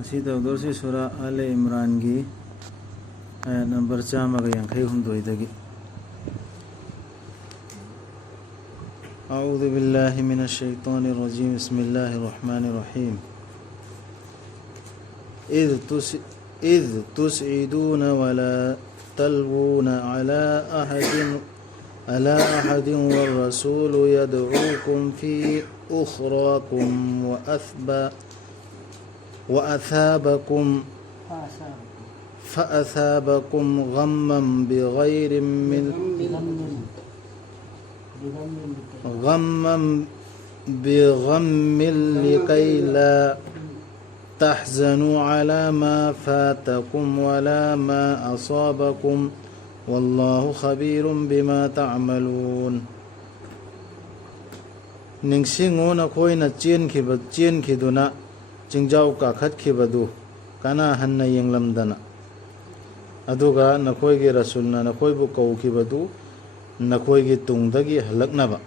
Masih tawdorsi surah Ali Imran gi ayat number 152 أعوذ بالله من الشيطان الرجيم بسم الله الرحمن الرحيم إذ تسعدون ولا تلوون على أحد والرسول يدعوكم في أخراكم فأثابكم غما بغم لكي لا تحزنوا على ما فاتكم ولا ما أصابكم والله خبير بما تعملون Ningsingo na koy na chien khiduna jingjaw ka khat khibadu kana hanna yenglamdana aduga nakoi gi rasulna nakoi bu kau khibadu nakoi gi tungdagi halaknaba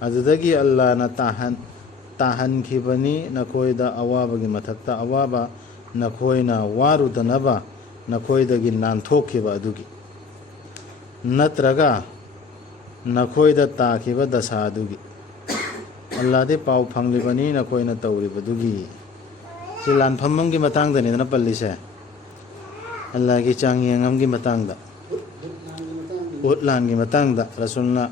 adudagi Allah na tahan khibani nakoi da awaba gi mathakta awaba nakoi na waru danaba nakoi dagi nanthok khiba adugi natraga nakoi da ta khiba dasa adugi Allah de pau phanglibani nakoi na tawribadugi silan phammam gi matang da ni na pallise Allah gi changyengam gi matang da utlan gi matang da rasulna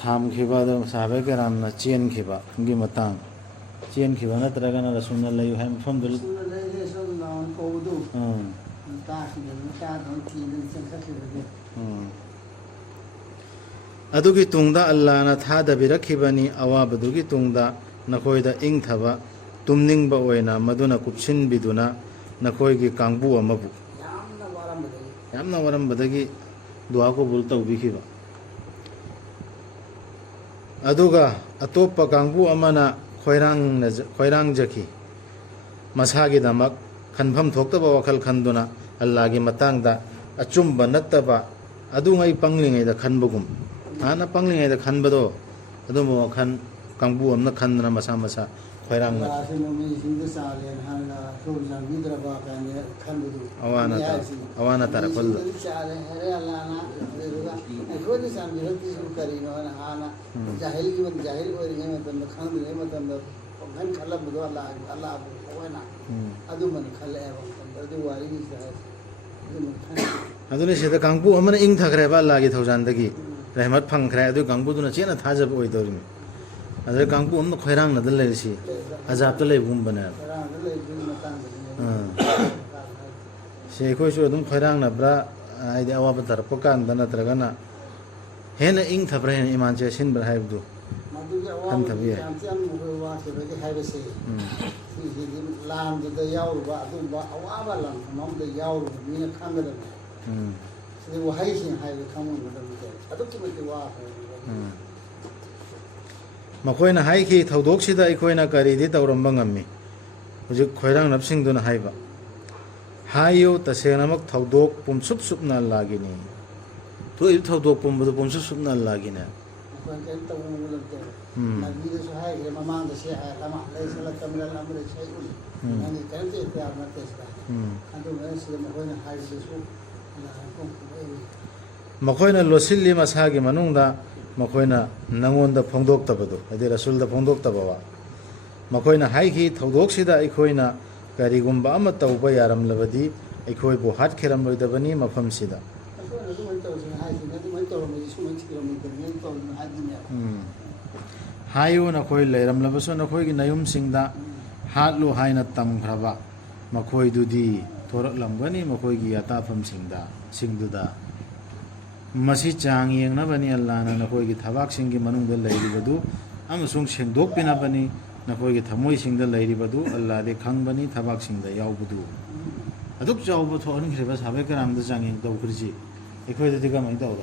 kham khiba da sahabe karam na chien khiba gi matang chien khiba na traga na rasulna layu ham famdul adugi tungda Allah na thada birakhibani awabadugi tungda nakoida ingthaba tumningba oina maduna kupsin biduna nakoigi kangbu amabu yamna warambadagi dua ko bul tawbikhiba aduga atoppa kangbu amana khoirang jaki masagi damak khanpham thoktaba wakhal khanduna Allah gi matangda achumba nattaba adungai panglingai da khanbugum ana panglingai da khanbado adumo khan kangbu amna khandna masa khoirang na awana tara kollo adune sida kangbu amana ing thakre ba lagi thojandagi rahmat phangkhre adu kangbu duna chena thajab oidormi adre kangbu amna khoirang na dal leisi azab to leibum bana se khoi so dum khoirang na bra aide awa ba tar pokan dana tragana hena ing thabra hen iman che sin bra haibdu kan thabi lam da yaw ba dum ba awa ba lam mam da yaw ni khangada se wa hai sin hai ba khamun da adu ki mati wa makoina hai ki thodok sida ikoina kari di tawramba ngammi hujik khoirang napsing duna haiba hayo tasenamak thodok pumsup supna lagini to il thodok pumbu pumsup supna lagina makoina losilli masagi manungda makoina nangonda phongdok tabadu ade rasulda phongdok tabawa makoina haiki thodok sida ikoina karigumba ama tawba yaram labadi ikoi bo hat khiram loidabani mafam sida hayo na koi leiram labaso na koi gi nayum singda hatlu haina tamkhraba makoi dudi thorak lambani makoi gi atafam singduda masi chang yengna bani Allah na koi gi thabak singgi manungda leiribadu amasung sengdok pina bani na koi gi thamoi singda leiribadu Allah de khangbani thabak singda yaubudu aduk jawbu thon khriba sabe karam da chang yeng daw khurji ikoi de diga mai daw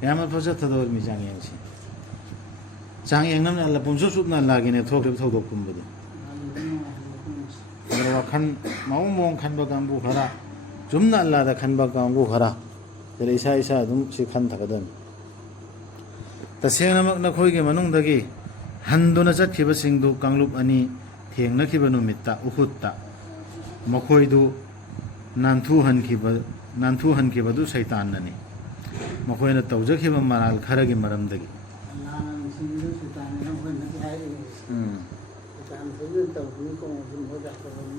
yama phosa thador mi chang yeng si chang yeng nam Allah pumsu sutna lagine thokrib thodok kumbudu wa khan maumong khanba gambu khara jumna Allah da khanba gambu khara dere isa dum si khan thagadan tasengna mak na khoi ge manung dagi handuna chatkhibasingdu kanglup ani ꯊꯦꯡꯅꯈꯤꯕ ꯅꯨꯃꯤꯠꯇ ꯎꯍꯨꯠꯇ ꯃꯈꯣꯏꯗꯨ ꯅꯥꯟꯊꯨꯍꯟꯈꯤꯕꯗꯨ ꯁꯩꯇꯥꯟꯅꯅꯤ ꯃꯈꯣꯏꯅ ꯇꯧꯖꯈꯤꯕ ꯃꯔꯥꯜ ꯈꯔꯒꯤ ꯃꯔꯝꯗꯒꯤ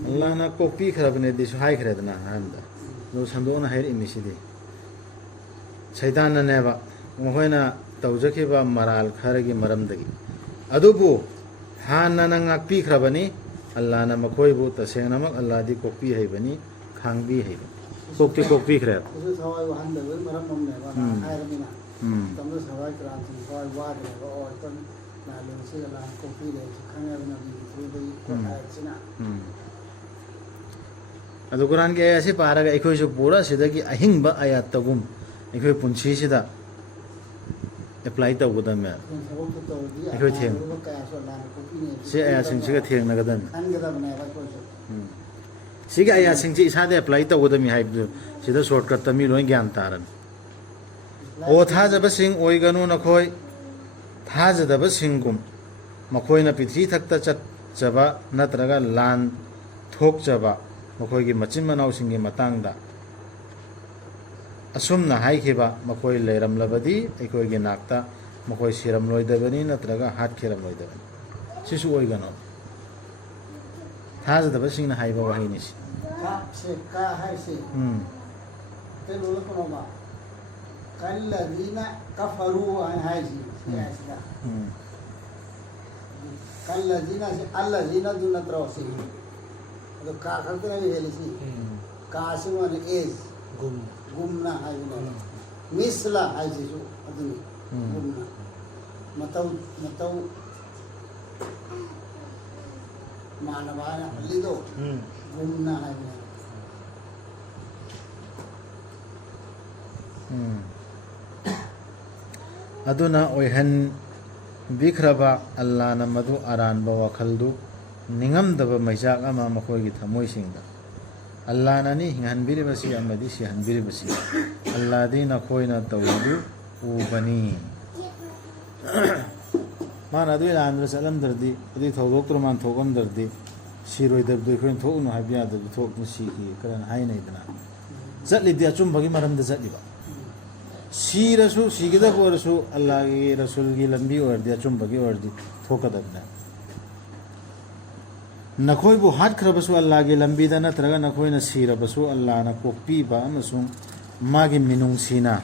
ꯑꯜꯂꯥꯍꯅ ꯀꯣꯛꯄꯤꯈ꯭ꯔꯕꯅꯦꯗꯤꯁꯨ ꯍꯥꯏꯈ꯭ꯔꯦꯗꯅ ꯑꯍꯥꯟꯕꯗ ꯑꯗꯨ ꯁꯟꯗꯣꯛꯅ ꯍꯥꯏꯔꯛꯏꯃꯤꯁꯤꯗꯤ ꯁꯩꯇꯥꯟꯅꯅꯦꯕ ꯃꯈꯣꯏꯅ ꯇꯧꯖꯈꯤꯕ ꯃꯔꯥꯜ ꯈꯔꯒꯤ ꯃꯔꯝꯗꯒꯤ ꯑꯗꯨꯕꯨ ꯍꯥꯟꯅꯅ ꯉꯥꯛꯄꯤꯈ꯭ꯔꯕꯅꯤ ꯑꯜꯂꯥꯍꯅ ꯃꯈꯣꯏꯕꯨ ꯇꯁꯦꯡꯅꯃꯛ ꯑꯜꯂꯥꯍꯗꯤ ꯀꯣꯛꯄꯤ ꯍꯩꯕꯅꯤ ꯈꯥꯡꯕꯤ ꯍꯩꯕꯅꯤ ꯀꯣꯛꯄꯤꯈ꯭ꯔꯦꯕ ꯑꯗꯨ ꯀꯨꯔꯥꯟꯒꯤ ꯑꯌꯥꯠꯁꯤ ꯄꯥꯔꯒ ꯑꯩꯈꯣꯏꯁꯨ ꯄꯨꯔꯥ ꯁꯤꯗꯒꯤ ꯑꯍꯤꯡꯕ ꯑꯌꯥꯠꯇꯒꯨꯝ ꯑꯩꯈꯣꯏ ꯄꯨꯟꯁꯤꯁꯤꯗ ꯑꯦꯄ꯭ꯂꯥꯏ ꯇꯧꯒꯗꯕꯅꯦ ꯑꯩꯈꯣꯏ ꯁꯤ ꯑꯌꯥꯠꯁꯤꯡꯁꯤꯒ ꯊꯦꯡꯅꯒꯗꯕꯅꯤ ꯁꯤꯒꯤ ꯑꯌꯥꯠꯁꯤꯡꯁꯤ ꯏꯁꯥꯗ ꯑꯦꯄ꯭ꯂꯥꯏ ꯇꯧꯒꯗꯕꯅꯤ ꯍꯥꯏꯕꯗꯨ ꯁꯤꯗ ꯁꯣꯔꯠꯀꯠꯇ ꯃꯤ ꯂꯣꯏ ꯒ꯭ꯌꯥꯟ ꯇꯥꯔꯅꯤ ꯑꯣ ꯊꯥꯖꯕꯁꯤꯡ ꯑꯣꯏꯒꯅꯨ ꯅꯈꯣꯏ ꯊꯥꯖꯗꯕꯁꯤꯡꯒꯨꯝ ꯃꯈꯣꯏꯅ ꯄ꯭ꯔꯤꯊꯤꯊꯛꯇ ꯆꯠꯆꯕ ꯅꯠꯇ꯭ꯔꯒ ꯂꯥꯟ ꯊꯣꯛꯆꯕ ꯃꯈꯣꯏꯒꯤ ꯃꯆꯤꯟ ꯃꯅꯥꯎꯁꯤꯡꯒꯤ ꯃꯇꯥꯡꯗ ꯑꯁꯨꯝꯅ ꯍꯥꯏꯈꯤꯕ ꯃꯈꯣꯏ ꯂꯩꯔꯝꯂꯕꯗꯤ ꯑꯩꯈꯣꯏꯒꯤ ꯅꯥꯛꯇ ꯃꯈꯣꯏ ꯁꯤꯔꯝꯂꯣꯏꯗꯕꯅꯤ ꯅꯠꯇ꯭ꯔꯒ ꯍꯥꯠꯈꯤꯔꯝꯂꯣꯏꯗꯕꯅꯤ ꯁꯤꯁꯨ ꯑꯣꯏꯒꯅꯨ ꯊꯥꯖꯗꯕꯁꯤꯡꯅ ꯍꯥꯏꯕ ꯋꯥꯍꯩꯅꯤ ꯁꯤ كالذين كفروا عن هذه كالذين الذين دون تروسي هذا كاخرتنا بيهلسي كاسمان إيز قمنا هاينا مثلا هاي شو أدنى قمنا متو ما نبانا ليدو قمنا هاينا ꯑꯗꯨꯅ ꯑꯣꯏꯍꯟꯕꯤꯈ꯭ꯔꯕ ꯑꯜꯂꯥꯍꯅ ꯃꯗꯨ ꯑꯔꯥꯟꯕ ꯋꯥꯈꯜꯗꯨ ꯅꯤꯡꯉꯝꯗꯕ ꯃꯩꯆꯥꯛ ꯑꯃ ꯃꯈꯣꯏꯒꯤ ꯊꯃꯣꯏꯁꯤꯡꯗ ꯑꯜꯂꯥꯍꯅꯅꯤ ꯍꯤꯡꯍꯟꯕꯤꯔꯤꯕꯁꯤ ꯑꯃꯗꯤ ꯁꯤꯍꯟꯕꯤꯔꯤꯕꯁꯤ ꯑꯜꯂꯥꯍꯗꯤ ꯅꯈꯣꯏꯅ ꯇꯧꯔꯤꯗꯨ ꯎꯕꯅꯤ ꯃꯥꯅ ꯑꯗꯨ ꯂꯥꯟꯕꯗ ꯆꯠꯂꯝꯗ꯭ꯔꯗꯤ ꯑꯗꯨꯒꯤ ꯊꯧꯗꯣꯛꯇꯨ ꯃꯥꯅ ꯊꯣꯛꯑꯝꯗ꯭ꯔꯗꯤ ꯁꯤꯔꯣꯏꯗꯕꯗꯣ ꯑꯩꯈꯣꯏꯅ ꯊꯣꯛꯎꯅꯨ ꯍꯥꯏꯕ ꯌꯥꯗꯕꯗꯣ ꯊꯣꯛꯇꯨꯅ ꯁꯤꯈꯤ ꯈꯔꯅ ꯍꯥꯏꯅꯩꯗꯅ ꯆꯠꯂꯤꯗꯤ ꯑꯆꯨꯝꯕꯒꯤ ꯃꯔꯝꯗ ꯆꯠꯂꯤꯕ ꯁꯤꯔꯁꯨ ꯁꯤꯒꯗꯕ ꯑꯣꯏꯔꯁꯨ ꯑꯜꯂꯥꯍꯒꯤ ꯔꯁꯨꯜꯒꯤ ꯂꯝꯕꯤ ꯑꯣꯏꯔꯗꯤ ꯑꯆꯨꯝꯕꯒꯤ ꯑꯣꯏꯔꯗꯤ ꯊꯣꯛꯀꯗꯕꯅꯦ ꯅꯈꯣꯏꯕꯨ ꯍꯥꯠꯈ꯭ꯔꯕꯁꯨ ꯑꯜꯂꯥꯍꯒꯤ ꯂꯝꯕꯤꯗ ꯅꯠꯇ꯭ꯔꯒ ꯅꯈꯣꯏꯅ ꯁꯤꯔꯕꯁꯨ ꯑꯜꯂꯥꯍꯅ ꯀꯣꯛꯄꯤꯕ ꯑꯃꯁꯨꯡ ꯃꯥꯒꯤ ꯃꯤꯅꯨꯡꯁꯤꯅ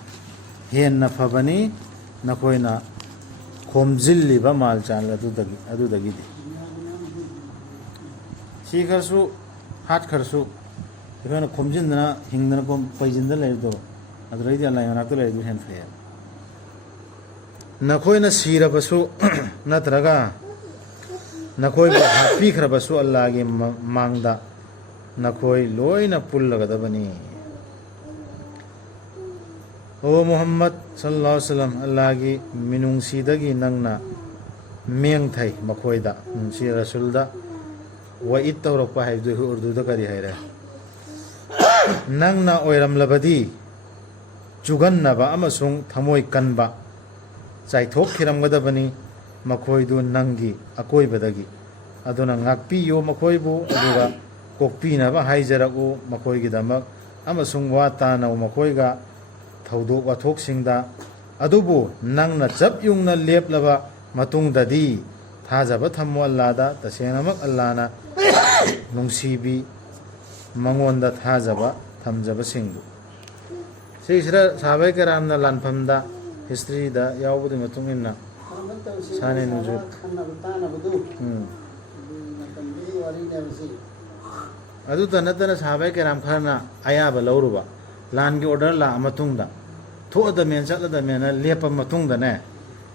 ꯍꯦꯟꯅ ꯐꯕꯅꯤ ꯅꯈꯣꯏꯅ ꯈꯣꯝꯖꯤꯜꯂꯤꯕ ꯃꯥꯜ ꯆꯥꯜ ꯑꯗꯨꯗꯒꯤꯗꯤ ꯁꯤꯈ꯭ꯔꯁꯨ ꯍꯥꯠꯈ꯭ꯔꯁꯨ ꯑꯩꯈꯣꯏꯅ ꯈꯣꯝꯖꯤꯟꯗꯅ ꯍꯤꯡꯗꯅ ꯄꯩꯖꯤꯟꯗ ꯂꯩꯔꯗꯣ ꯑꯗꯨꯗꯩꯗꯤ ꯑꯜꯂꯥꯍꯒꯤ ꯃꯅꯥꯛꯇ ꯂꯩꯔꯗꯤ ꯍꯦꯟꯅ ꯐꯩꯌꯦꯕ ꯅꯈꯣꯏꯅ ꯁꯤꯔꯕꯁꯨ ꯅꯠꯇ꯭ꯔꯒ ꯅꯈꯣꯏꯕꯨ ꯍꯥꯠꯄꯤꯈ꯭ꯔꯕꯁꯨ ꯑꯜꯂꯥꯍꯒꯤ ꯃꯥꯡꯗ ꯅꯈꯣꯏ ꯂꯣꯏꯅ ꯄꯨꯜꯂꯒꯗꯕꯅꯤ ꯑꯣ ꯃꯨꯍꯝꯃꯗ ꯁꯜꯂꯜꯂꯥꯍꯨ ꯑꯂꯩꯍꯤ ꯋꯁꯜꯂꯝ ꯑꯜꯂꯥꯍꯒꯤ ꯃꯤꯅꯨꯡꯁꯤꯗꯒꯤ ꯅꯪꯅ ꯃꯤꯌꯦꯡꯊꯩ ꯃꯈꯣꯏꯗ ꯅꯨꯡꯁꯤ ꯔꯁꯨꯜꯗ ꯋꯥꯏꯠ ꯇꯧꯔꯛꯄ ꯍꯥꯏꯕꯗꯨ ꯎꯔꯗꯨꯗ ꯀꯔꯤ ꯍꯥꯏꯔꯦ ꯅꯪꯅ ꯑꯣꯏꯔꯝꯂꯕꯗꯤ ꯆꯨꯒꯟꯅꯕ ꯑꯃꯁꯨꯡ ꯊꯃꯣꯏ ꯀꯟꯕ ꯆꯥꯏꯊꯣꯛꯈꯤꯔꯝꯒꯗꯕꯅꯤ ꯃꯈꯣꯏꯗꯨ ꯅꯪꯒꯤ ꯑꯀꯣꯏꯕꯗꯒꯤ ꯑꯗꯨꯅ ꯉꯥꯛꯄꯤꯌꯨ ꯃꯈꯣꯏꯕꯨ ꯑꯗꯨꯒ ꯀꯣꯛꯄꯤꯅꯕ ꯍꯥꯏꯖꯔꯛꯎ ꯃꯈꯣꯏꯒꯤꯗꯃꯛ ꯑꯃꯁꯨꯡ ꯋꯥ ꯇꯥꯅꯧ ꯃꯈꯣꯏꯒ ꯊꯧꯗꯣꯛ ꯋꯥꯊꯣꯛꯁꯤꯡꯗ ꯑꯗꯨꯕꯨ ꯅꯪꯅ ꯆꯞ ꯌꯨꯡꯅ ꯂꯦꯞꯂꯕ ꯃꯇꯨꯡꯗꯗꯤ ꯊꯥꯖꯕ ꯊꯝꯃꯨ ꯑꯜꯂꯥꯍꯗ ꯇꯁꯦꯡꯅꯃꯛ ꯑꯜꯂꯥꯍꯅ ꯅꯨꯡꯁꯤꯕꯤ ꯃꯉꯣꯟꯗ ꯊꯥꯖꯕ ꯊꯝꯖꯕꯁꯤꯡꯕꯨ ꯁꯤꯁꯤꯗ ꯁꯥꯍꯥꯕꯥꯏ ꯀꯔꯥꯝꯅ ꯂꯥꯟꯐꯝꯗ ꯍꯤꯁꯇ꯭ꯔꯤꯗ ꯌꯥꯎꯕꯒꯤ ꯃꯇꯨꯡ ꯏꯟꯅ ꯁꯥꯅꯦ ꯅꯨꯖꯨ ꯑꯗꯨꯇ ꯅꯠꯇꯅ ꯁꯥꯍꯥꯕꯥꯏ ꯀꯔꯥꯝ ꯈꯔꯅ ꯑꯌꯥꯕ ꯂꯧꯔꯨꯕ ꯂꯥꯟꯒꯤ ꯑꯣꯔꯗꯔ ꯂꯥꯛꯑ ꯃꯇꯨꯡꯗ ꯊꯣꯛꯑꯗꯃꯦꯅ ꯆꯠꯂꯗꯃꯦꯅ ꯂꯦꯞꯄ ꯃꯇꯨꯡꯗꯅꯦ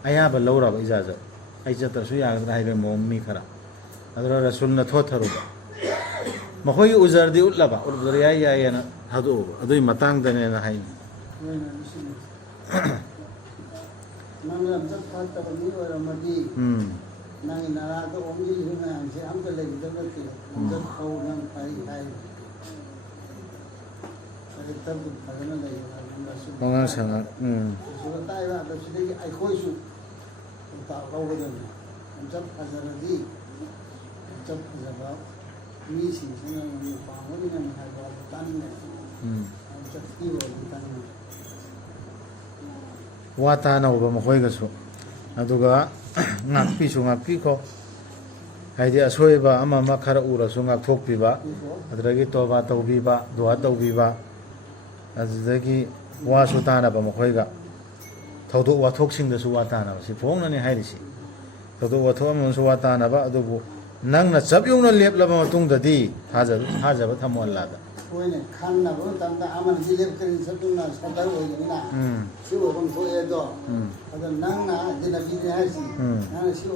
ꯑꯌꯥꯕ ꯂꯧꯔꯕ ꯏꯖꯥꯖꯠ ꯑꯩ ꯆꯠꯇ꯭ꯔꯁꯨ ꯌꯥꯒꯗ꯭ꯔꯥ ꯍꯥꯏꯕ ꯃꯑꯣꯡ ꯃꯤ ꯈꯔ ꯑꯗꯨꯅ ꯔꯁꯨꯜꯅ ꯊꯣꯠꯊꯔꯨꯕ ꯃꯈꯣꯏꯒꯤ ꯎꯖꯔꯗꯤ ꯎꯠꯂꯕ ꯌꯥꯏ ꯌꯥꯏꯌꯦꯅ ꯊꯥꯗꯣꯛꯎꯕ ꯑꯗꯨꯒꯤ ꯃꯇꯥꯡꯗꯅꯦꯅ ꯍꯥꯏꯅꯤ ꯅꯪꯅ ꯂꯝꯆꯠ ꯐꯠꯇꯕ ꯃꯤ ꯑꯣꯏꯔꯝꯃꯗꯤ ꯅꯪꯒꯤ ꯅꯔꯥꯗ ꯑꯣꯝꯖꯤꯜꯂꯤꯕ ꯃꯌꯥꯝꯁꯦ ꯑꯝꯇ ꯂꯩꯒꯗꯕ ꯅꯠꯇꯦ ꯂꯝꯆꯠ ꯐꯧ ꯅꯪ ꯐꯩ ꯍꯥꯏ ꯐꯖꯅ ꯂꯩꯌꯦꯕ ꯇꯥꯏꯕ ꯑꯗꯣ ꯁꯤꯗꯒꯤ ꯑꯩꯈꯣꯏꯁꯨ ꯂꯧꯒꯗꯕꯅꯤ ꯂꯝꯆꯠ ꯐꯖꯔꯗꯤ ꯃꯁꯛ ꯐꯖꯕ ꯃꯤꯁꯤꯡꯁꯤꯅ ꯌꯥꯝꯅ ꯄꯥꯝꯒꯅꯤꯅ ꯍꯥꯏꯕ ꯑꯗꯨ ꯇꯥꯅꯤꯡꯉꯥꯏ ꯆꯠꯄꯤꯕ ꯑꯗꯨ ꯇꯥꯅꯤꯡꯉꯥꯏ ꯋꯥ ꯇꯥꯅꯧꯕ ꯃꯈꯣꯏꯒꯁꯨ ꯑꯗꯨꯒ ꯉꯥꯛꯄꯤꯁꯨ ꯉꯥꯛꯄꯤꯈꯣ ꯍꯥꯏꯗꯤ ꯑꯁꯣꯏꯕ ꯑꯃ ꯑꯃ ꯈꯔ ꯎꯔꯁꯨ ꯉꯥꯛꯊꯣꯛꯄꯤꯕ ꯑꯗꯨꯗꯒꯤ ꯇꯣꯕꯥ ꯇꯧꯕꯤꯕ ꯗꯨꯋꯥ ꯇꯧꯕꯤꯕ ꯑꯗꯨꯗꯒꯤ 와수 다나바 ꯃꯈꯣꯏꯒ ꯊꯧꯗꯣꯛ ꯋꯥꯊꯣꯛꯁꯤꯡꯗꯁꯨ ꯋꯥ ꯇꯥꯅꯕ ꯁꯤ ꯐꯣꯡꯅꯅꯤ ꯍꯥꯏꯔꯤꯁꯤ ꯊꯧꯗꯣꯛ ꯋꯥꯊꯣꯛ ꯑꯃꯁꯨ ꯋꯥ ꯇꯥꯅꯕ ꯑꯗꯨꯕꯨ ꯅꯪꯅ ꯆꯞ ꯌꯨꯡꯅ ꯂꯦꯞꯂꯕ ꯃꯇꯨꯡꯗꯗꯤ ꯊꯥꯖꯕ ꯊꯝꯃꯣ ꯑꯜꯂꯥꯗ ꯍꯣꯏꯅꯦ ꯈꯪꯅꯕ ꯃꯇꯝꯗ ꯑꯃꯅꯗꯤ ꯂꯦꯞꯀꯅꯤ ꯆꯞ ꯌꯨꯡꯅ ꯁꯔꯗꯔ ꯑꯣꯏꯒꯅꯤꯅ ꯁꯤ ꯑꯣꯏꯐꯝ ꯊꯣꯛꯑꯦ ꯑꯗꯣ ꯑꯗꯣ ꯅꯪꯅ ꯅꯕꯤꯅꯦ ꯍꯥꯏꯁꯤ ꯅꯪꯅ ꯁꯤ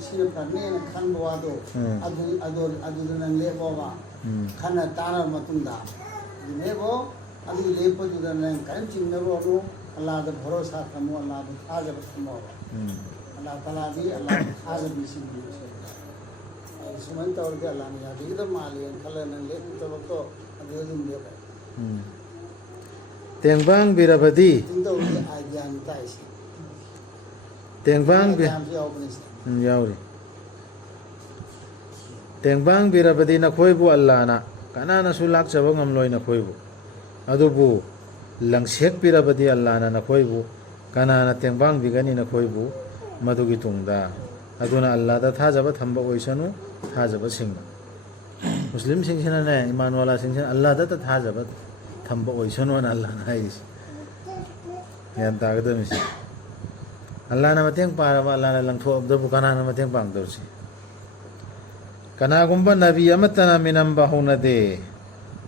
ꯁꯤꯅ ꯐꯅꯦꯅ ꯈꯟꯕ ꯋꯥꯗꯣ ꯑꯗꯨꯗ ꯅꯪ ꯂꯦꯞꯄꯣꯕ ꯈꯟꯅ ꯇꯥꯅꯕ ꯃꯇꯨꯡꯗ ꯂꯦꯞꯄꯣ अभी लेप दुदन कहीं चिंगरो नो अल्लाह द भरोसा थमो अल्लाह द थाजब थमो अल्लाह ताला दी अल्लाह थाजब मिसिन सुमन तौर के अल्लाह ने यादी द मालियन खलन ले तो अदुम दे तेंबांग बिराबदी तिंदो के आज्ञान ताइस तेंबांग बि यावरी तेंबांग बिराबदी नखोइबु अल्लाह ना कनानासु लाक्चब ngamloi नखोइबु अदुबु लंगसेक पिरबदी अल्लाहना नखोइबु कनाना तेंबांग बिगनी नखोइबु मदुगी तुंगदा अदुना अल्लाहदा थाजब थंबा ओइसनु थाजब सिंग मुस्लिम सिंगसिना ने ईमान वाला सिंगसिना अल्लाहदा थाजब थंबा ओइसनु न अल्लाहना हाइस यान तागदमिस अल्लाहना मतेंग पारबा अल्लाहना लंगथोबदबु कनाना मतेंग पांगदोसि कनागुंबा नबी अमतना मिनंबा होनदे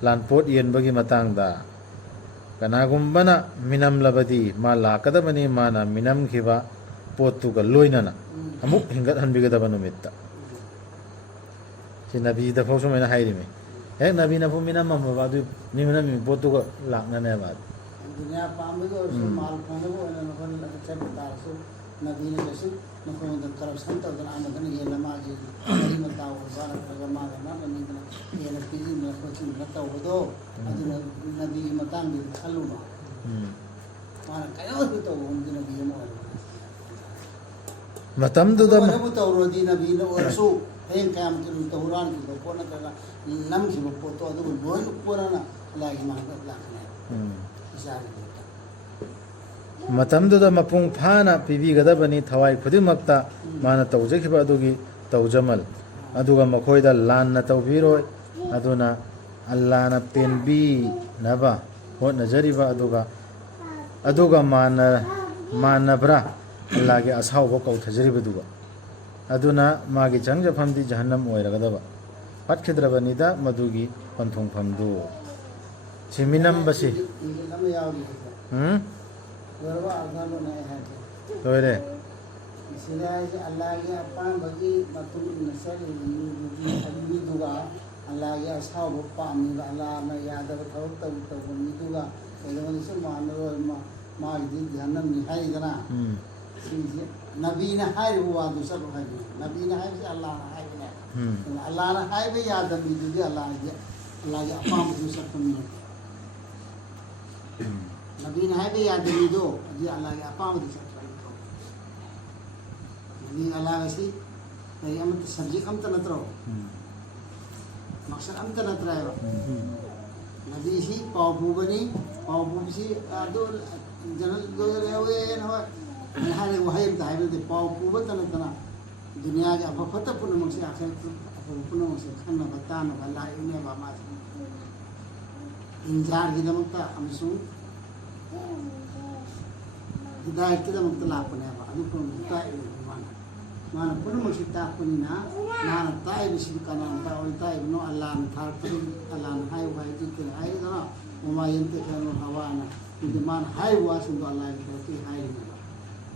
लानपोट येनबगी मतंगदा कनागुंबना मिनमलबदी मा लाकदबनी माना मिनमखिबा पोतुगा लोइनना अमुक हिंगत हनबिगदबा नुमित्ता सि नबी द फौसु मैना हाइरिमे हे नबी नफु मिनममबा दु निमिनम पोतुगा लाकनने बा दुनिया पामबगो माल पामबगो नफन चबतासु नबी ने जैसे नफन द करप्शन तदन आमदन ये नमाजी नबी मताओ बारा करगमा ना नमीदना ये नपीजी न कोचिंग नताओदो अदुना नबी मतांग दि खलुमा माना कयो तो उनदी नबी मो मतम दुदा मबु तौरोदी नबी न ओरसु हें काम कि तौरान कि कोना कगा नम कि पोतो अदु लोय कोना लागी मा लाखने इसारी मतमदुदा मपुंग फाना पिबिगदबनी थवाई खुदिमक्ता माना तौजखिबा अदुगी तौजमल अदुगा मखोइदा लानना तौबिरोय अदुना अल्लाहना पेनबी नबा होनजरिबा अदुगा मानब्रा अल्लाहगे असावबो कौथजरिबदुगा अदुना मागी चंगजफमदि जहन्नम ओइरगदबा पटखिद्रबनिदा मदुगी पंथोंफमदु सिमिनमबसि गरबा आगानो ने है तोरे सिराय अल्लाह के अपान बगी मतु नसर नि दुगा अल्लाह के असाव पामी अल्लाह ने यादव थौ तौ नि दुगा एलोन से मानो मा दि जन्नम नि है इतना नबी ने हाय हुआ दूसर है नबी ने हाय से अल्लाह ने हाय ने अल्लाह ने हाय बे यादव नि दुगा अल्लाह के अपान दूसर कमी नबी ने है भी याद नहीं दो जी अल्लाह के अपाम दे सकता है नबी अल्लाह वैसी तेरी अमत सब्जी कम तो नतरो मकसद अम तो नतरा है नबी सी पावबू सी आदो जनरल दो रे हुए न हो नहारे वही दाई दे पावबू बत नतना दुनिया के अब फत पुन मकसद आखिर पुन मकसद खाना बताना अल्लाह इन्हें बामा इंजार की दमकता हमसु हिदायत के दमक लापने बा अदु को ताई माना पुन मसिता पुनिना माना ताई बिसि कना ता और ताई नो अल्लाह ने थार अल्लाह ने हाय वाई जिते हाय दना उमा यंते कनो हवाना कि मान हाय हुआ सुन अल्लाह ने तो हाय ने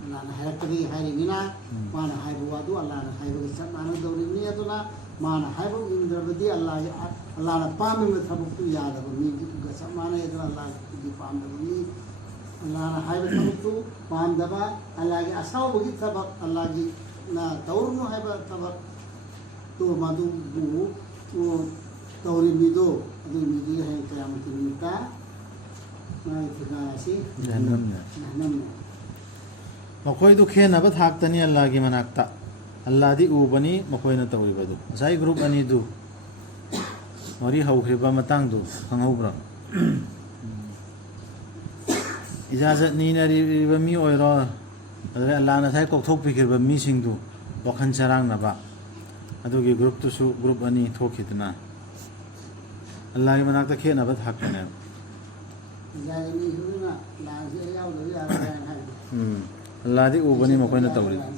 अल्लाह ने हाय करी हाय बिना माना हाय हुआ दो अल्लाह ने हाय बगे सब मानो दौरी नि अदुना माना हाय बो इंद्रवदी अल्लाह ने पामे में सब याद हो नि सब माने इधर अल्लाह की पाम दबनी अल्लाह ने हाय बतु पाम दबा अल्लाह के असाव बगी सबक अल्लाह की ना तौरनु हाय सबक तो मादु बु तो तौरी बिदो अदु मिदी है क़यामत मिता माय तिगासी जहन्नम मखोय दु खेनब थाक्तनी अल्लाह की मनाक्ता ꯑꯜꯂꯥꯗꯤ ꯎꯕꯅꯤ ꯃꯈꯣꯏꯅ ꯇꯧꯔꯤꯕꯗꯨ ꯉꯁꯥꯏ ꯒ꯭ꯔꯨꯞ ꯑꯅꯤꯗꯨ ꯋꯥꯔꯤ ꯍꯧꯈ꯭ꯔꯤꯕ ꯃꯇꯥꯡꯗꯨ ꯈꯪꯍꯧꯕ꯭ꯔꯥ ꯏꯖꯥꯖꯠ ꯅꯤꯅꯔꯤꯕ ꯃꯤ ꯑꯣꯏꯔꯣ ꯑꯗꯨꯗꯩ ꯑꯜꯂꯥꯍꯅ ꯉꯁꯥꯏ ꯀꯧꯊꯣꯛꯄꯤꯈ꯭ꯔꯤꯕ ꯃꯤꯁꯤꯡꯗꯨ ꯋꯥꯈꯜ ꯆꯔꯥꯡꯅꯕ ꯑꯗꯨꯒꯤ ꯒ꯭ꯔꯨꯞꯇꯨꯁꯨ ꯒ꯭ꯔꯨꯞ ꯑꯅꯤ ꯊꯣꯛꯈꯤꯗꯅ ꯑꯜꯂꯥꯍꯒꯤ ꯃꯅꯥꯛꯇ ꯈꯦꯠꯅꯕ ꯊꯥꯛꯄꯅꯦꯕ ꯑꯜꯂꯥꯍꯗꯤ ꯎꯕꯅꯤ ꯃꯈꯣꯏꯅ ꯇꯧꯔꯤꯕ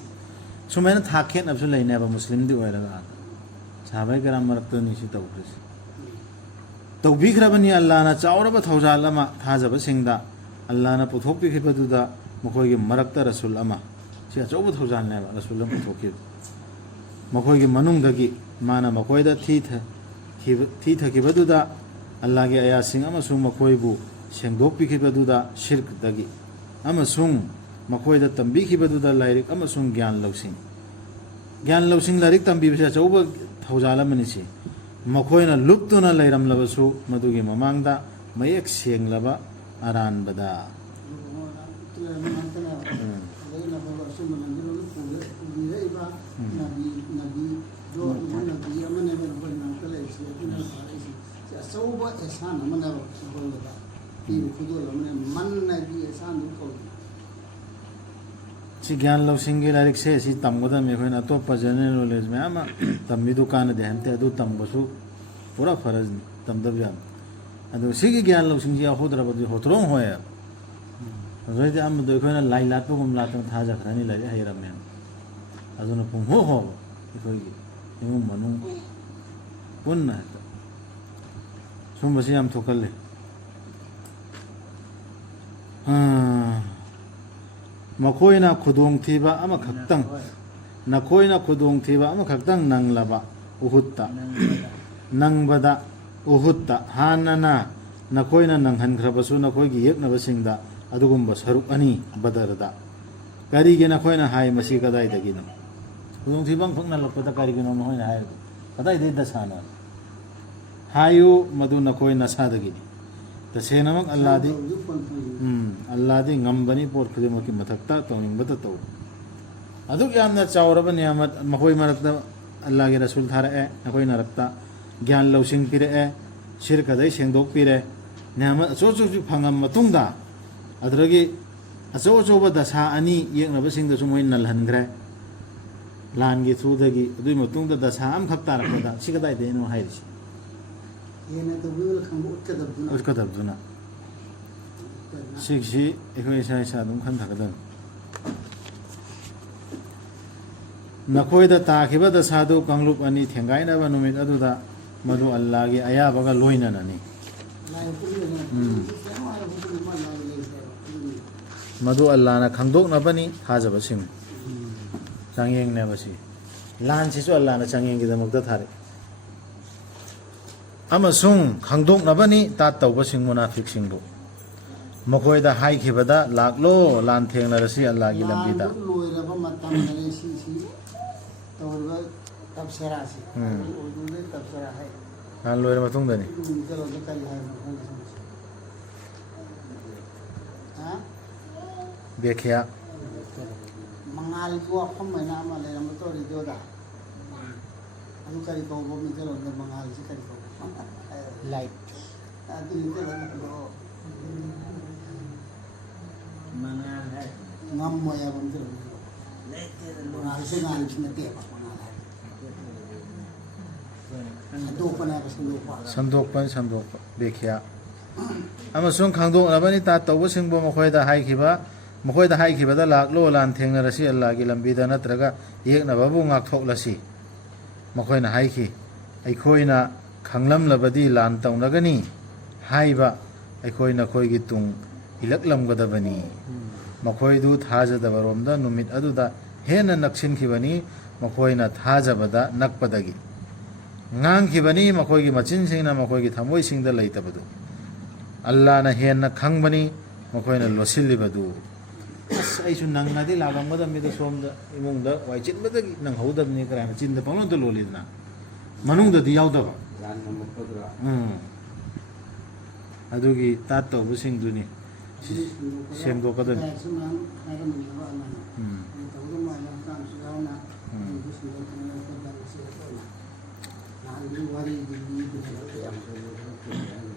ꯁꯨꯃꯥꯏꯅ ꯊꯥꯛ ꯈꯦꯠꯅꯕꯁꯨ ꯂꯩꯅꯦꯕ ꯃꯨꯁꯂꯤꯝꯗꯤ ꯑꯣꯏꯔꯒ ꯁꯥꯍꯥꯕꯥꯏ ꯀꯔꯥꯝ ꯃꯔꯛꯇꯅꯤ ꯁꯤ ꯇꯧꯈ꯭ꯔꯤꯁꯤ ꯇꯧꯕꯤꯈ꯭ꯔꯕꯅꯤ ꯑꯜꯂꯥꯍꯅ ꯆꯥꯎꯔꯕ ꯊꯧꯖꯥꯜ ꯑꯃ ꯊꯥꯖꯕꯁꯤꯡꯗ ꯑꯜꯂꯥꯍꯅ ꯄꯨꯊꯣꯛꯄꯤꯈꯤꯕꯗꯨꯗ ꯃꯈꯣꯏꯒꯤ ꯃꯔꯛꯇ ꯔꯁꯨꯜ ꯑꯃ ꯁꯤ ꯑꯆꯧꯕ ꯊꯧꯖꯥꯜꯅꯦꯕ ꯔꯁꯨꯜ ꯑꯃ ꯄꯨꯊꯣꯛꯈꯤꯕ ꯃꯈꯣꯏꯒꯤ ꯃꯅꯨꯡꯗꯒꯤ ꯃꯥꯅ ꯃꯈꯣꯏꯗ ꯊꯤꯊꯈꯤꯕꯗꯨꯗ ꯑꯜꯂꯥꯍꯒꯤ ꯑꯌꯥꯁꯤꯡ ꯑꯃꯁꯨꯡ ꯃꯈꯣꯏꯕꯨ ꯁꯦꯡꯗꯣꯛꯄꯤꯈꯤꯕꯗꯨꯗ ꯁꯤꯔꯛꯇꯒꯤ ꯑꯃꯁꯨꯡ ꯃꯈꯣꯏꯗ ꯇꯝꯕꯤꯈꯤꯕꯗꯨꯗ ꯂꯥꯏꯔꯤꯛ ꯑꯃꯁꯨꯡ ꯒ꯭ꯌꯥꯟ ꯂꯧꯁꯤꯡ ꯂꯥꯏꯔꯤꯛ ꯇꯝꯕꯤꯕꯁꯤ ꯑꯆꯧꯕ ꯊꯧꯖꯥꯜ ꯑꯃꯅꯤ ꯁꯤ ꯃꯈꯣꯏꯅ ꯂꯨꯞꯇꯨꯅ ꯂꯩꯔꯝꯂꯕꯁꯨ ꯃꯗꯨꯒꯤ ꯃꯃꯥꯡꯗ ꯃꯌꯦꯛ ꯁꯦꯡꯂꯕ ꯑꯔꯥꯟꯕꯗ ꯑꯆꯧꯕ ꯑꯦꯁꯥꯟ ꯑꯃꯅꯦꯕ ꯑꯩꯈꯣꯏꯗ ꯄꯤꯕ ꯈꯨꯗꯣꯜ ꯑꯃꯅꯦ ꯃꯟꯅꯒꯤ ꯑꯦꯁꯥꯟꯗꯨ ꯀꯧꯏ ꯁꯤ ꯒ꯭ꯌꯥꯟ ꯂꯧꯁꯤꯡꯒꯤ ꯂꯥꯏꯔꯤꯛꯁꯦ ꯁꯤ ꯇꯝꯒꯗꯕꯅꯤ ꯑꯩꯈꯣꯏꯅ ꯑꯇꯣꯞꯄ ꯖꯦꯅꯔꯦꯜ ꯅꯣꯂꯦꯖ ꯃꯌꯥꯝ ꯑꯃ ꯇꯝꯕꯤꯗꯨ ꯀꯥꯟꯅꯗꯦ ꯍꯥꯏꯕꯇꯦ ꯑꯗꯨ ꯇꯝꯕꯁꯨ ꯄꯨꯔꯥ ꯐꯔꯖꯅꯤ ꯇꯝꯗꯕ ꯌꯥꯕ ꯑꯗꯨ ꯁꯤꯒꯤ ꯒ꯭ꯌꯥꯟ ꯂꯧꯁꯤꯡꯁꯤ ꯌꯥꯎꯍꯧꯗ꯭ꯔꯕꯗꯤ ꯍꯣꯇ꯭ꯔꯣꯡ ꯍꯣꯏꯌꯦꯕ ꯑꯗꯨꯗꯩꯗꯤ ꯑꯃꯗꯣ ꯑꯩꯈꯣꯏꯅ ꯂꯥꯏ ꯂꯥꯠꯄꯒꯨꯝ ꯂꯥꯠꯇꯅ ꯊꯥꯖꯈ꯭ꯔꯅꯤ ꯂꯥꯏꯔꯤꯛ ꯍꯩꯔꯝꯃꯦꯅ ꯑꯗꯨꯅ ꯄꯨꯡꯍꯣ ꯍꯣꯕ ꯑꯩꯈꯣꯏꯒꯤ ꯏꯃꯨꯡ ꯃꯅꯨꯡ ꯄꯨꯟꯅ ꯍꯦꯛꯇ ꯁꯨꯝꯕꯁꯤ ꯌꯥꯝ ꯊꯣꯛꯀꯜꯂꯤ ꯅꯈꯣꯏꯅ ꯈꯨꯗꯣꯡꯊꯤꯕ ꯑꯃꯈꯛꯇꯪ ꯅꯪꯕꯗ ꯎꯍꯨꯠꯇ ꯍꯥꯟꯅꯅ ꯅꯈꯣꯏꯅ ꯅꯪꯍꯟꯈ꯭ꯔꯕꯁꯨ ꯅꯈꯣꯏꯒꯤ ꯌꯦꯛꯅꯕꯁꯤꯡꯗ ꯑꯗꯨꯒꯨꯝꯕ ꯁꯔꯨꯛ ꯑꯅꯤ ꯕꯗꯔꯗ ꯀꯔꯤꯒꯤ ꯅꯈꯣꯏꯅ ꯍꯥꯏ ꯃꯁꯤ ꯀꯗꯥꯏꯗꯒꯤꯅꯣ ꯈꯨꯗꯣꯡꯊꯤꯕ ꯑꯃꯈꯛ ꯅꯜꯂꯛꯄꯗ ꯀꯔꯤꯒꯤꯅꯣ ꯅꯈꯣꯏꯅ ꯍꯥꯏꯕꯗꯣ ꯀꯗꯥꯏꯗꯒꯤ ꯗꯁꯥꯅꯣ ꯍꯥꯏꯌꯨ ꯃꯗꯨ ꯅꯈꯣꯏ ꯅꯁꯥꯗꯒꯤꯅꯤ ꯇꯁꯦꯡꯅꯃꯛ ꯑꯜꯂꯥꯍꯗꯤ ꯉꯝꯕꯅꯤ ꯄꯣꯠ ꯈꯨꯗꯤꯡꯃꯛꯀꯤ ꯃꯊꯛꯇ ꯇꯧꯅꯤꯡꯕꯇ ꯇꯧ ꯑꯗꯨꯛ ꯌꯥꯝꯅ ꯆꯥꯎꯔꯕ ꯅꯤꯌꯥꯃꯠ ꯃꯈꯣꯏ ꯃꯔꯛꯇ ꯑꯜꯂꯥꯍꯒꯤ ꯔꯁꯨꯜ ꯊꯥꯔꯛꯑꯦ ꯅꯈꯣꯏ ꯃꯔꯛꯇ ꯒ꯭ꯌꯥꯟ ꯂꯧꯁꯤꯡ ꯄꯤꯔꯛꯑꯦ ꯁꯤꯔꯀꯗꯩ ꯁꯦꯡꯗꯣꯛꯄꯤꯔꯦ ꯅꯤꯌꯥꯃꯠ ꯑꯆꯧ ꯑꯆꯧꯕꯁꯨ ꯐꯪꯉꯕ ꯃꯇꯨꯡꯗ ꯑꯗꯨꯗꯒꯤ ꯑꯆꯧ ꯑꯆꯧꯕ ꯗꯁꯥ ꯑꯅꯤ ꯌꯦꯛꯅꯕꯁꯤꯡꯗꯁꯨ ꯃꯣꯏ ꯅꯜꯍꯟꯈ꯭ꯔꯦ ꯂꯥꯟꯒꯤ ꯊ꯭ꯔꯨꯗꯒꯤ ꯑꯗꯨꯒꯤ ꯃꯇꯨꯡꯗ ꯗꯁꯥ ꯑꯃꯈꯛ ꯇꯥꯔꯛꯄꯗ ꯁꯤ ꯀꯗꯥꯏꯗꯒꯤꯅꯣ ꯍꯥꯏꯔꯤꯁꯤ ꯎꯠꯀꯗꯕꯗꯨꯅ ꯁꯤꯒꯤꯁꯤ ꯑꯩꯈꯣꯏ ꯏꯁꯥ ꯑꯗꯨꯝ ꯈꯟꯊꯒꯗꯕꯅꯤ ꯅꯈꯣꯏꯗ ꯇꯥꯈꯤꯕ ꯗꯁꯥꯗꯨ ꯀꯥꯡꯂꯨꯞ ꯑꯅꯤ ꯊꯦꯡꯒꯥꯏꯅꯕ ꯅꯨꯃꯤꯠ ꯑꯗꯨꯗ ꯃꯗꯨ ꯑꯜꯂꯥꯍꯒꯤ ꯑꯌꯥꯕꯒ ꯂꯣꯏꯅꯅꯅꯤ ꯃꯗꯨ ꯑꯜꯂꯥꯍꯅ ꯈꯪꯗꯣꯛꯅꯕꯅꯤ ꯊꯥꯖꯕꯁꯤꯡ ꯆꯥꯡꯌꯦꯡꯅꯦꯕ ꯁꯤ ꯂꯥꯟꯁꯤꯁꯨ ꯑꯜꯂꯥꯍꯅ ꯆꯥꯡꯌꯦꯡꯒꯤꯗꯃꯛꯇ ꯊꯥꯔꯛꯏ ꯑꯃꯁꯨꯡ ꯈꯪꯗꯣꯛꯅꯕꯅꯤ ꯇꯥꯠ ꯇꯧꯕꯁꯤꯡ ꯃꯨꯅꯥꯐꯤꯛꯁꯤꯡꯕꯨ ꯃꯈꯣꯏꯗ ꯍꯥꯏꯈꯤꯕꯗ ꯂꯥꯛꯂꯣ ꯂꯥꯟ ꯊꯦꯡꯅꯔꯁꯤ ꯑꯜꯂꯥꯍꯒꯤ ꯂꯝꯕꯤꯗ ꯂꯣꯏꯔꯕ ꯃꯇꯝꯗꯅꯤ ꯁꯤꯁꯤ ꯇꯧꯔꯤꯕ ꯇꯞꯁꯦꯔꯥꯁꯤ ꯇꯞꯁꯦꯔꯥ ꯍꯥꯏ ꯂꯥꯟ ꯂꯣꯏꯔꯕ ꯃꯇꯨꯡꯗꯅꯤ ꯀꯔꯤ ꯍꯥꯏꯕꯅꯣ ꯈꯪꯗꯦ ꯕꯦꯈ꯭ꯌꯥ ꯃꯉꯥꯜꯒꯤ ꯋꯥꯐꯝ ꯍꯥꯏꯅ ꯑꯃ ꯂꯩꯔꯝꯕ ꯇꯧꯔꯤꯗꯨꯗ ꯑꯗꯨ ꯀꯔꯤ ꯀꯧꯕ ꯃꯤꯇꯩꯂꯣꯟꯗ ꯃꯉꯥꯜꯁꯤ ꯀꯔꯤ ꯀꯧꯕ ꯂꯥꯏꯠ ꯑꯗꯨ ꯃꯤꯇꯩꯂꯣꯟꯗ ngâm ya bang tu ngal se ngal sina te pa ngal sandopa na ꯁꯟꯗꯣꯛꯄ ꯕꯦꯈ꯭ꯌꯥ ꯑꯃꯁꯨꯡ ꯈꯪꯗꯣꯛꯅꯕꯅꯤ ꯇꯥꯠ ꯇꯧꯕꯁꯤꯡꯕꯨ ꯃꯈꯣꯏꯗ ꯍꯥꯏꯈꯤꯕꯗ ꯂꯥꯛꯂꯣ ꯂꯥꯟ ꯊꯦꯡꯅꯔꯁꯤ ꯑꯜꯂꯥꯍꯒꯤ ꯂꯝꯕꯤꯗ ꯅꯠꯇ꯭ꯔꯒ ꯌꯦꯛꯅꯕꯕꯨ ꯉꯥꯛꯊꯣꯛꯂꯁꯤ ꯃꯈꯣꯏꯅ ꯍꯥꯏꯈꯤ ꯑꯩꯈꯣꯏꯅ ꯈꯪꯂꯝꯂꯕꯗꯤ ꯂꯥꯟ ꯇꯧꯅꯒꯅꯤ ꯍꯥꯏꯕ ꯑꯩꯈꯣꯏ ꯅꯈꯣꯏꯒꯤ ꯇꯨꯡ ꯏꯜꯂꯛꯂꯝꯒꯗꯕꯅꯤ ꯃꯈꯣꯏꯗꯨ ꯊꯥꯖꯗꯕꯔꯣꯝꯗ ꯅꯨꯃꯤꯠ ꯑꯗꯨꯗ ꯍꯦꯟꯅ ꯅꯛꯁꯤꯟꯈꯤꯕꯅꯤ ꯃꯈꯣꯏꯅ ꯊꯥꯖꯕꯗ ꯅꯛꯄꯗꯒꯤ ꯉꯥꯡꯈꯤꯕꯅꯤ ꯃꯈꯣꯏꯒꯤ ꯃꯆꯤꯟꯁꯤꯡꯅ ꯃꯈꯣꯏꯒꯤ ꯊꯃꯣꯏꯁꯤꯡꯗ ꯂꯩꯇꯕꯗꯨ ꯑꯜꯂꯥꯍꯅ ꯍꯦꯟꯅ ꯈꯪꯕꯅꯤ ꯃꯈꯣꯏꯅ ꯂꯣꯠꯁꯤꯜꯂꯤꯕꯗꯨ ꯑꯁ ꯑꯩꯁꯨ ꯅꯪꯉꯗꯤ ꯂꯥꯛꯂꯝꯒꯗꯕꯅꯤꯗ ꯁꯣꯝꯗ ꯏꯃꯨꯡꯗ ꯋꯥꯏ ꯆꯤꯟꯕꯗꯒꯤ ꯅꯪꯍꯧꯗꯕꯅꯤ ꯀꯔꯥꯏꯅ ꯆꯤꯟꯗ ꯄꯪꯂꯣꯟꯗ ꯂꯣꯜꯂꯤꯗꯅ ꯃꯅꯨꯡꯗꯗꯤ ꯌꯥꯎꯗꯕ ꯑꯗꯨꯒꯤ ꯇꯥꯠ ꯇꯧꯕꯁꯤꯡꯗꯨꯅꯤ ꯁꯦꯡꯗꯣꯛꯀꯗꯣꯏꯅꯤ. ꯁꯨꯃꯥꯏꯅ ꯍꯥꯏꯔꯝꯃꯤꯕ ꯑꯃꯅ ꯎꯝ. ꯇꯧꯗꯧ ꯃꯥꯜꯂꯦ ꯍꯛꯆꯥꯡꯁꯨ ꯌꯥꯎꯅ ꯑꯩꯁꯨ ꯁꯦꯡꯗꯣꯛꯇꯅ ꯈꯣꯠꯇꯅ ꯁꯦꯡꯗꯣꯛꯑꯣꯏꯅ ꯅꯍꯥꯟꯒꯤ ꯋꯥꯔꯤꯗꯨ ꯂꯤꯕꯅꯦꯕ ꯌꯥꯝ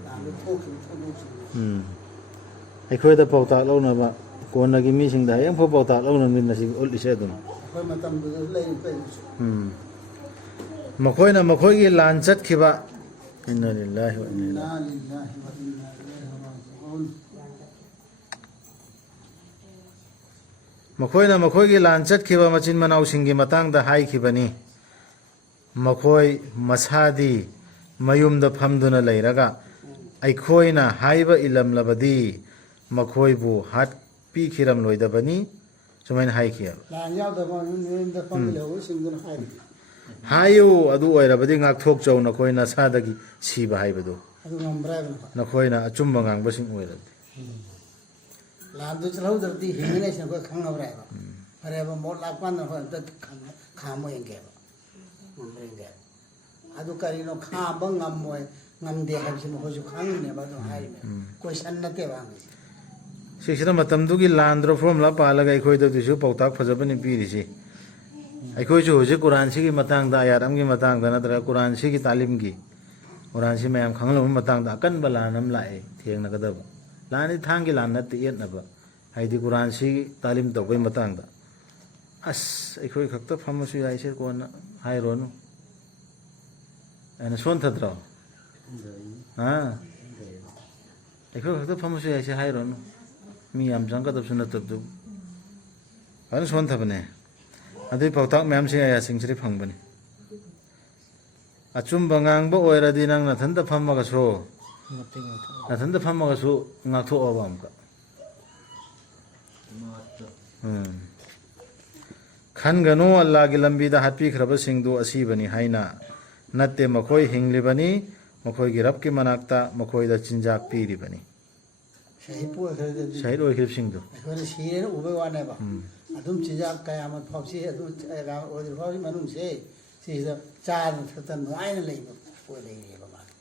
ꯅꯍꯥꯟꯗ ꯊꯣꯛꯈꯤꯕ ꯊꯧꯗꯣꯛꯁꯤꯡꯗꯣ ꯑꯩꯈꯣꯏꯗ ꯄꯥꯎꯇꯥꯛ ꯂꯧꯅꯕ ꯀꯣꯟꯅꯒꯤ ꯃꯤꯁꯤꯡꯗ ꯍꯌꯦꯡꯐꯥꯎ ꯄꯥꯎꯇꯥꯛ ꯂꯧꯅꯕꯅꯤꯅ ꯁꯤ ꯎꯠꯂꯤꯁꯦ ꯑꯗꯨꯝ. ꯑꯩꯈꯣꯏ ꯃꯇꯝꯗꯨꯗꯁꯨ ꯂꯩꯔꯤꯕ ꯑꯩꯁꯨ ꯃꯈꯣꯏꯅ ꯃꯈꯣꯏꯒꯤ ꯂꯥꯟ ꯆꯠꯈꯤꯕ ꯏꯟꯅ ꯂꯤꯜꯂꯥꯍꯤ ꯋ ꯏꯟꯅꯥ ꯏꯟꯅꯥ ꯏꯂꯩꯍꯤ ꯂꯤꯜꯂꯥꯍꯤ ꯋ ꯏꯟꯅಾ ꯏꯂꯩꯍꯤ ꯔꯥꯖꯤꯎꯟ. ꯃꯈꯣꯏꯅ ꯃꯈꯣꯏꯒꯤ ꯂꯥꯟ ꯆꯠꯈꯤꯕ ꯃꯆꯤꯟ ꯃꯅꯥꯎꯁꯤꯡꯒꯤ ꯃꯇꯥꯡꯗ ꯍꯥꯏꯈꯤꯕꯅꯤ. ꯃꯈꯣꯏ ꯃꯁꯥꯗꯤ ꯃꯌꯨꯝꯗ ꯐꯝꯗꯨꯅ ꯂꯩꯔꯒ ꯑꯩꯈꯣꯏꯅ ꯍꯥꯏꯕ ꯏꯜꯂꯝꯂꯕꯗꯤ ꯃꯈꯣꯏꯕꯨ ꯍꯥꯠꯄꯤꯈꯤꯔꯝꯂꯣꯏꯗꯕꯅꯤ. ꯁꯨꯃꯥꯏꯅ ꯍꯥꯏꯈꯤꯑꯕ. ꯂꯥꯟ ꯌꯥꯎꯗꯕ ꯃꯌꯨꯝꯗ ꯐꯝꯕ ꯂꯩꯍꯧꯕꯁꯤꯡꯗꯨꯅ ꯍꯥꯏꯔꯤ. ꯍꯥꯏꯌꯨ ꯑꯗꯨ ꯑꯣꯏꯔꯕꯗꯤ ꯉꯥꯛꯊꯣꯛꯆꯧ ꯅꯈꯣꯏ ꯅꯁꯥꯗꯒꯤ ꯁꯤꯕ ꯍꯥꯏꯕꯗꯨ. ꯑꯗꯨ ꯉꯝꯕ꯭ꯔꯥ ꯍꯥꯏꯕꯅ ꯅꯈꯣꯏꯅ ꯑꯆꯨꯝꯕ ꯉꯥꯡꯕꯁꯤꯡ ꯑꯣꯏꯔꯕꯗꯤ. ꯂꯥꯟꯗꯨ ꯆꯠꯍꯧꯗ꯭ꯔꯗꯤ ꯍꯤꯡꯉꯤꯅꯦꯁꯤꯅ ꯑꯩꯈꯣꯏ ꯈꯪꯉꯕ꯭ꯔꯥ ꯍꯥꯏꯕ. ꯐꯔꯦꯕ ꯃꯣꯠ ꯂꯥꯛꯄꯥꯟꯗ ꯑꯩꯈꯣꯏ ꯑꯝꯇ ꯈꯥꯝꯃꯣ ꯌꯦꯡꯒꯦꯕ. ꯉꯝꯕ꯭ꯔꯥ ꯌꯦꯡꯒꯦꯕ. ꯑꯗꯨ ꯀꯔꯤꯅꯣ ꯈꯥꯝꯕ ꯉꯝꯃꯣꯏ ꯉꯝꯗꯦ ꯍꯥꯏꯕꯁꯤ ꯃꯈꯣꯏꯁꯨ ꯈꯪꯉꯤꯅꯦꯕ ꯑꯗꯨꯝ ꯍꯥꯏꯔꯤꯅꯦꯕ. ꯀꯣꯏꯁꯟ ꯅꯠꯇꯦꯕ ꯍꯪꯉꯤꯁꯤ. ꯁꯤꯁꯤꯗ ꯃꯇꯝꯗꯨꯒꯤ ꯂꯥꯟꯗ꯭ꯔꯣ ꯐꯣꯔꯃꯨꯂꯥ ꯄꯥꯜꯂꯒ ꯑꯩꯈꯣꯏꯗꯁꯨ ꯄꯥꯎꯇꯥꯛ ꯐꯖꯕꯅꯤ ꯄꯤꯔꯤꯁꯤ. ꯑꯩꯈꯣꯏꯁꯨ ꯍꯧꯖꯤꯛ ꯀꯨꯔꯥꯟꯁꯤꯒꯤ ꯃꯇꯥꯡꯗ ꯑꯌꯥꯠ ꯑꯃꯒꯤ ꯃꯇꯥꯡꯗ ꯅꯠꯇ꯭ꯔꯒ ꯀꯨꯔꯥꯟꯁꯤꯒꯤ ꯇꯥꯂꯤꯝꯒꯤ ꯀꯨꯔꯥꯟꯁꯤ ꯃꯌꯥꯝ ꯈꯪꯍꯟꯕ ꯃꯇꯥꯡꯗ ꯑꯀꯟꯕ ꯂꯥꯟ ꯑꯃ ꯂꯥꯛꯑꯦ ꯊꯦꯡꯅꯒꯗꯕ. ꯂꯥꯟꯗꯤ ꯊꯥꯡꯒꯤ ꯂꯥꯟ ꯅꯠꯇꯦ ꯌꯦꯠꯅꯕ. ꯍꯥꯏꯗꯤ ꯀꯨꯔꯥꯟꯁꯤꯒꯤ ꯇꯥꯂꯤꯝ ꯇꯧꯕꯒꯤ ꯃꯇꯥꯡꯗ. ꯑꯁ ꯑꯩꯈꯣꯏ ꯈꯛꯇ ꯐꯝꯃꯁꯨ ꯌꯥꯏꯁꯦ ꯀꯣꯟꯅ ꯍꯥꯏꯔꯣꯅꯨ. ꯑꯩꯅ ꯁꯣꯟꯊꯗ꯭ꯔꯣ? ꯑꯩꯈꯣꯏ ꯈꯛꯇ ꯐꯝꯃꯁꯨ ꯌꯥꯏꯁꯦ ꯍꯥꯏꯔꯣꯅꯨ. ꯃꯤ ꯌꯥꯝ ꯆꯪꯒꯗꯕꯁꯨ ꯅꯠꯇꯕꯗꯨ. ꯐꯖꯅ ꯁꯣꯟꯊꯕꯅꯦ. ꯑꯗꯨꯏ ꯄꯥꯎꯇꯥꯛ ꯃꯌꯥꯝꯁꯤꯡ ꯑꯌꯥꯁꯤꯡꯁꯤꯗꯤ ꯐꯪꯕꯅꯤ. ꯑꯆꯨꯝꯕ ꯉꯥꯡꯕ ꯑꯣꯏꯔꯗꯤ ꯅꯪ ꯅꯊꯟꯇ ꯐꯝꯃꯒꯁꯨ ꯉꯥꯛꯊꯣꯛꯑꯕ ꯑꯃꯨꯛꯀ. ꯈꯟꯒꯅꯨ ꯑꯜꯂꯥꯍꯒꯤ ꯂꯝꯕꯤꯗ ꯍꯥꯠꯄꯤꯈ꯭ꯔꯕꯁꯤꯡꯗꯨ ꯑꯁꯤꯕꯅꯤ ꯍꯥꯏꯅ. ꯅꯠꯇꯦ ꯃꯈꯣꯏ ꯍꯤꯡꯂꯤꯕꯅꯤ. ꯃꯈꯣꯏꯒꯤ ꯔꯕꯀꯤ ꯃꯅꯥꯛꯇ ꯃꯈꯣꯏꯗ ꯆꯤꯟꯖꯥꯛ ꯄꯤꯔꯤꯕꯅꯤ. ꯁꯍꯤꯗ ꯑꯣꯏꯈꯤꯕꯁꯤꯡꯗꯣ. ꯑꯩꯈꯣꯏꯅ ꯁꯤꯔꯦꯅ ꯎꯕꯩ ꯋꯥꯅꯦꯕ. ꯑꯗꯨꯝ ꯆꯤꯟꯖꯥꯛ ꯀꯌꯥꯃꯠ ꯐꯥꯎꯁꯤ ꯑꯗꯨꯝ ꯑꯣꯏꯗ꯭ꯔꯤꯕ ꯐꯥꯎꯒꯤ ꯃꯅꯨꯡꯁꯦ ꯁꯤꯁꯤꯗ ꯆꯥꯗꯅ ꯊꯛꯇꯅ ꯅꯨꯡꯉꯥꯏꯅ ꯂꯩꯕ ꯑꯣꯏ ꯂꯩꯔꯤꯑꯕ ꯃꯥꯅ.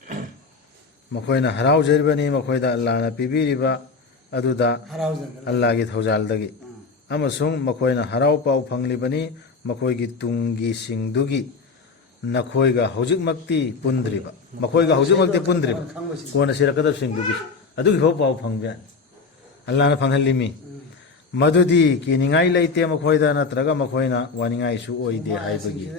ꯃꯈꯣꯏꯅ ꯍꯔꯥꯎꯖꯔꯤꯕꯅꯤ ꯃꯈꯣꯏꯗ ꯑꯜꯂꯥꯍꯅ ꯄꯤꯕꯤꯔꯤꯕ ꯑꯗꯨꯗ ꯑꯜꯂꯥꯍꯒꯤ ꯊꯧꯖꯥꯜꯗꯒꯤ. ꯑꯃꯁꯨꯡ ꯃꯈꯣꯏꯅ ꯍꯔꯥꯎ ꯄꯥꯎ ꯐꯪꯂꯤꯕꯅꯤ ꯃꯈꯣꯏꯒꯤ ꯇꯨꯡꯒꯤꯁꯤꯡꯗꯨꯒꯤ. ꯅꯈꯣꯏꯒ ꯍꯧꯖꯤꯛꯃꯛꯇꯤ ꯄꯨꯟꯗ꯭ꯔꯤꯕ. ꯃꯈꯣꯏꯒ ꯍꯧꯖꯤꯛꯃꯛꯇꯤ ꯄꯨꯟꯗ꯭ꯔꯤꯕ. ꯀꯣꯟꯅ ꯁꯤꯔꯛꯀꯗꯕꯁꯤꯡꯗꯨꯒꯤ. ꯑꯗꯨꯒꯤꯐꯥꯎ ꯄꯥꯎ ꯐꯪꯕ ꯌꯥꯏ. ꯑꯜꯂꯥꯍꯅ ꯐꯪꯍꯜꯂꯤꯃꯤ. ꯃꯗꯨꯗꯤ ꯀꯤꯅꯤꯡꯉꯥꯏ ꯂꯩꯇꯦ ꯃꯈꯣꯏꯗ ꯅꯠꯇ꯭ꯔꯒ ꯃꯈꯣꯏꯅ ꯋꯥꯅꯤꯡꯉꯥꯏꯁꯨ ꯑꯣꯏꯗꯦ ꯍꯥꯏꯕꯒꯤ.